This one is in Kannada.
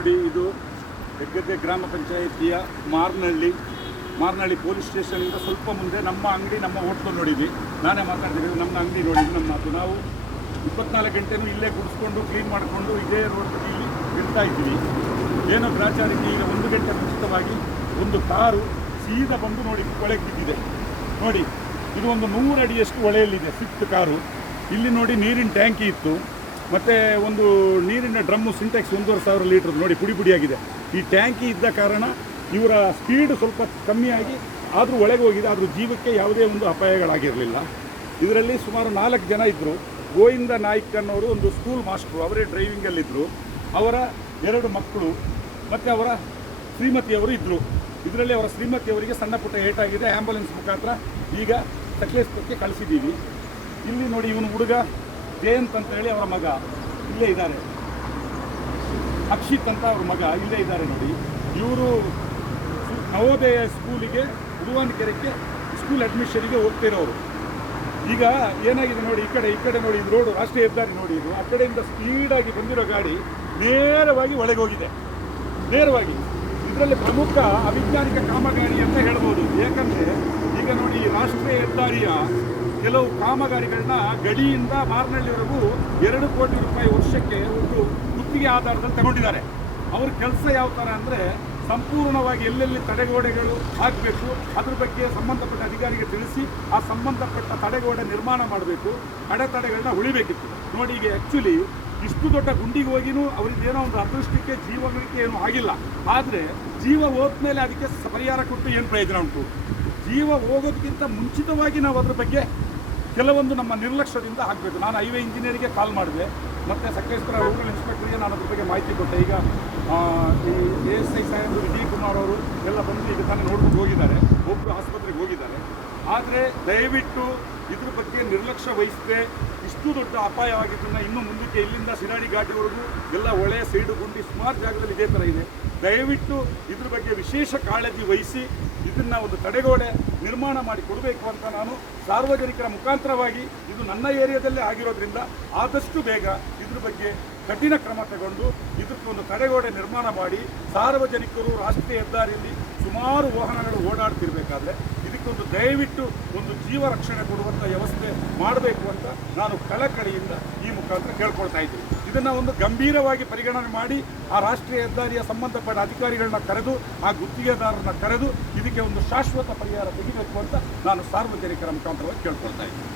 ನೋಡಿ ಇದು ಹೆಗ್ಗದ್ದೆ ಗ್ರಾಮ ಪಂಚಾಯಿತಿಯ ಮಾರ್ನಹಳ್ಳಿ ಮಾರ್ನಹಳ್ಳಿ ಪೊಲೀಸ್ ಸ್ಟೇಷನಿಂದ ಸ್ವಲ್ಪ ಮುಂದೆ ನಮ್ಮ ಅಂಗಡಿ, ನಮ್ಮ ಹೋಟ್ಲು ನೋಡಿದ್ವಿ. ನಾನೇ ಮಾತಾಡ್ತಿದ್ದೀವಿ ನಮ್ಮ ಅಂಗಡಿ ನೋಡಿದ್ವಿ ನಮ್ಮ ಮಾತು. ನಾವು ಇಪ್ಪತ್ನಾಲ್ಕು ಗಂಟೆನೂ ಇಲ್ಲೇ ಗುಡಿಸ್ಕೊಂಡು ಕ್ಲೀನ್ ಮಾಡಿಕೊಂಡು ಇದೇ ರೋಡ್ ಇಲ್ಲಿ ಇರ್ತಾ ಇದ್ವಿ ಏನೋ ಗ್ರಾಚಾರಕ್ಕೆ ಈಗ ಒಂದು ಗಂಟೆ ಮುಂಚಿತವಾಗಿ ಒಂದು ಕಾರು ಸೀದಾ ಬಂದು ನೋಡಿ ಒಳಗೆ ಬಿದ್ದಿದೆ. ನೋಡಿ, ಇದು ಒಂದು ನೂರು ಅಡಿಯಷ್ಟು ಹೊಳೆಯಲ್ಲಿದೆ ಫಿಫ್ತ್ ಕಾರು. ಇಲ್ಲಿ ನೋಡಿ ನೀರಿನ ಟ್ಯಾಂಕಿ ಇತ್ತು. ಮತ್ತು ಒಂದು ನೀರಿನ ಡ್ರಮ್ಮು ಸಿಂಟೆಕ್ಸ್ ಒಂದೂವರೆ ಸಾವಿರ ಲೀಟ್ರ್ ನೋಡಿ ಪುಡಿ ಪುಡಿಯಾಗಿದೆ. ಈ ಟ್ಯಾಂಕಿ ಇದ್ದ ಕಾರಣ ಇವರ ಸ್ಪೀಡ್ ಸ್ವಲ್ಪ ಕಮ್ಮಿಯಾಗಿ ಆದರೂ ಒಳಗೆ ಹೋಗಿದೆ, ಆದರೂ ಜೀವಕ್ಕೆ ಯಾವುದೇ ಒಂದು ಅಪಾಯಗಳಾಗಿರಲಿಲ್ಲ. ಇದರಲ್ಲಿ ಸುಮಾರು ನಾಲ್ಕು ಜನ ಇದ್ದರು ಗೋವಿಂದ ನಾಯ್ಕ್ ಅನ್ನೋರು ಒಂದು ಸ್ಕೂಲ್ ಮಾಸ್ಟ್ರು, ಅವರೇ ಡ್ರೈವಿಂಗಲ್ಲಿದ್ದರು ಅವರ ಎರಡು ಮಕ್ಕಳು ಮತ್ತು ಅವರ ಶ್ರೀಮತಿಯವರು ಇದ್ದರು ಇದರಲ್ಲಿ ಅವರ ಶ್ರೀಮತಿಯವರಿಗೆ ಸಣ್ಣ ಪುಟ್ಟ ಏಟಾಗಿದೆ. ಆ್ಯಂಬುಲೆನ್ಸ್ ಮುಖಾಂತರ ಈಗ ಸಕಲೇಶ್ಪುರಕ್ಕೆ ಕಳಿಸಿದ್ದೀವಿ. ಇಲ್ಲಿ ನೋಡಿ ಇವನು ಹುಡುಗ ಜಯಂತ್ ಅಂತ ಹೇಳಿ ಅವರ ಮಗ ಇಲ್ಲೇ ಇದ್ದಾರೆ. ಅಕ್ಷಿತ್ ಅಂತ ಅವ್ರ ಮಗ ಇಲ್ಲೇ ಇದ್ದಾರೆ ನೋಡಿ. ಇವರು ನವೋದಯ ಸ್ಕೂಲಿಗೆ ಉಡುವಾನ್ಕೆರೆಗೆ ಸ್ಕೂಲ್ ಅಡ್ಮಿಷನ್ಗೆ ಹೋಗ್ತಿರೋರು. ಈಗ ಏನಾಗಿದೆ ನೋಡಿ, ಈ ಕಡೆ ಈ ಕಡೆ ನೋಡಿ, ಇದು ರೋಡು ರಾಷ್ಟ್ರೀಯ ಹೆದ್ದಾರಿ ನೋಡಿ ಇದು. ಆ ಕಡೆಯಿಂದ ಸ್ಪೀಡಾಗಿ ಬಂದಿರೋ ಗಾಡಿ ನೇರವಾಗಿ ಒಳಗೆ ಹೋಗಿದೆ. ನೇರವಾಗಿ. ಇದರಲ್ಲಿ ಪ್ರಮುಖ ಅವಿಜ್ಞಾನಿಕ ಕಾಮಗಾರಿ ಅಂತ ಹೇಳ್ಬೋದು. ಏಕೆಂದರೆ ಈಗ ನೋಡಿ ರಾಷ್ಟ್ರೀಯ ಹೆದ್ದಾರಿಯ ಕೆಲವು ಕಾಮಗಾರಿಗಳನ್ನ ಗಡಿಯಿಂದ ಮಾರ್ನಳ್ಳಿವರೆಗೂ ಎರಡು ಕೋಟಿ ರೂಪಾಯಿ ವರ್ಷಕ್ಕೆ ಒಂದು ಗುತ್ತಿಗೆ ಆಧಾರದಲ್ಲಿ ತಗೊಂಡಿದ್ದಾರೆ. ಅವ್ರ ಕೆಲಸ ಯಾವ ಥರ ಅಂದರೆ ಸಂಪೂರ್ಣವಾಗಿ ಎಲ್ಲೆಲ್ಲಿ ತಡೆಗೋಡೆಗಳು ಹಾಕಬೇಕು, ಅದ್ರ ಬಗ್ಗೆ ಸಂಬಂಧಪಟ್ಟ ಅಧಿಕಾರಿಗೆ ತಿಳಿಸಿ ಆ ಸಂಬಂಧಪಟ್ಟ ತಡೆಗೋಡೆ ನಿರ್ಮಾಣ ಮಾಡಬೇಕು ಅಡೆತಡೆಗಳನ್ನ ಉಳಿಬೇಕಿತ್ತು. ನೋಡಿ ಈಗ ಆ್ಯಕ್ಚುಲಿ ಇಷ್ಟು ದೊಡ್ಡ ಗುಂಡಿಗೆ ಹೋಗಿನೂ ಅವ್ರಿಗೆ ಏನೋ ಒಂದು ಅದೃಷ್ಟಕ್ಕೆ ಜೀವಗಳಿಗೆ ಏನು ಆಗಿಲ್ಲ. ಆದರೆ ಜೀವ ಹೋದ್ಮೇಲೆ ಅದಕ್ಕೆ ಸ- ಪರಿಹಾರ ಕೊಟ್ಟು ಏನು ಪ್ರಯೋಜನ ಉಂಟು? ಜೀವ ಹೋಗೋದಕ್ಕಿಂತ ಮುಂಚಿತವಾಗಿ ನಾವು ಅದ್ರ ಬಗ್ಗೆ ಕೆಲವೊಂದು ನಮ್ಮ ನಿರ್ಲಕ್ಷ್ಯದಿಂದ ಆಗಬೇಕು. ನಾನು ಹೈವೇ ಇಂಜಿನಿಯರಿಗೆ ಕಾಲ್ ಮಾಡಿದೆ. ಮತ್ತು ಸಕ್ಕೇಶ್ವರ ರೂರಲ್ ಇನ್ಸ್ಪೆಕ್ಟರ್ಗೆ ನಾನು ಅದ್ರ ಬಗ್ಗೆ ಮಾಹಿತಿ ಕೊಟ್ಟೆ. ಈಗ ಈ ಎ ಎಸ್ ಐ ಸಾಹೇಬರು ಡಿ ಕುಮಾರ್ ಅವರು ಎಲ್ಲ ಬಂದು ಈಗ ತಾನೇ ನೋಡ್ಬಿಟ್ಟು ಹೋಗಿದ್ದಾರೆ. ಒಬ್ಬರು ಆಸ್ಪತ್ರೆಗೆ ಹೋಗಿದ್ದಾರೆ. ಆದರೆ ದಯವಿಟ್ಟು ಇದ್ರ ಬಗ್ಗೆ ನಿರ್ಲಕ್ಷ್ಯ ವಹಿಸದೆ ಇಷ್ಟು ದೊಡ್ಡ ಅಪಾಯವಾಗಿದ್ದನ್ನು ಇನ್ನು ಮುಂದಕ್ಕೆ ಇಲ್ಲಿಂದ ಸಿರಾಡಿ ಘಾಟಿವರೆಗೂ ಎಲ್ಲ ಹೊಳೆ ಸೈಡು, ಗುಂಡಿ ಸುಮಾರು ಜಾಗದಲ್ಲಿ ಇದೇ ಥರ ಇದೆ. ದಯವಿಟ್ಟು ಇದ್ರ ಬಗ್ಗೆ ವಿಶೇಷ ಕಾಳಜಿ ವಹಿಸಿ ಇದನ್ನು ಒಂದು ತಡೆಗೋಡೆ ನಿರ್ಮಾಣ ಮಾಡಿ ಕೊಡಬೇಕು ಅಂತ ನಾನು ಸಾರ್ವಜನಿಕರ ಮುಖಾಂತರವಾಗಿ ಇದು ನನ್ನ ಏರಿಯಾದಲ್ಲೇ ಆಗಿರೋದ್ರಿಂದ ಆದಷ್ಟು ಬೇಗ ಇದ್ರ ಬಗ್ಗೆ ಕಠಿಣ ಕ್ರಮ ತಗೊಂಡು ಇದಕ್ಕೊಂದು ತಡೆಗೋಡೆ ನಿರ್ಮಾಣ ಮಾಡಿ ಸಾರ್ವಜನಿಕರು ರಾಷ್ಟ್ರೀಯ ಹೆದ್ದಾರಿಯಲ್ಲಿ ಸುಮಾರು ವಾಹನಗಳು ಓಡಾಡ್ತಿರ್ಬೇಕಾದ್ರೆ ಇದಕ್ಕೊಂದು ದಯವಿಟ್ಟು ಒಂದು ಜೀವ ರಕ್ಷಣೆ ಕೊಡುವಂಥ ವ್ಯವಸ್ಥೆ ಮಾಡಬೇಕು ಅಂತ ನಾನು ಕಳಕಳಿಯಿಂದ ಈ ಮುಖಾಂತರ ಕೇಳ್ಕೊಳ್ತಾ ಇದ್ದೀನಿ. ಇದನ್ನು ಒಂದು ಗಂಭೀರವಾಗಿ ಪರಿಗಣನೆ ಮಾಡಿ ಆ ರಾಷ್ಟ್ರೀಯ ಹೆದ್ದಾರಿಯ ಸಂಬಂಧಪಟ್ಟ ಅಧಿಕಾರಿಗಳನ್ನ ಕರೆದು, ಆ ಗುತ್ತಿಗೆದಾರರನ್ನ ಕರೆದು ಇದಕ್ಕೆ ಒಂದು ಶಾಶ್ವತ ಪರಿಹಾರ ತೆಗಿಬೇಕು ಅಂತ ನಾನು ಸಾರ್ವಜನಿಕರ ಮುಖಾಂತರವಾಗಿ ಕೇಳ್ಕೊಳ್ತಾ ಇದ್ದೀನಿ.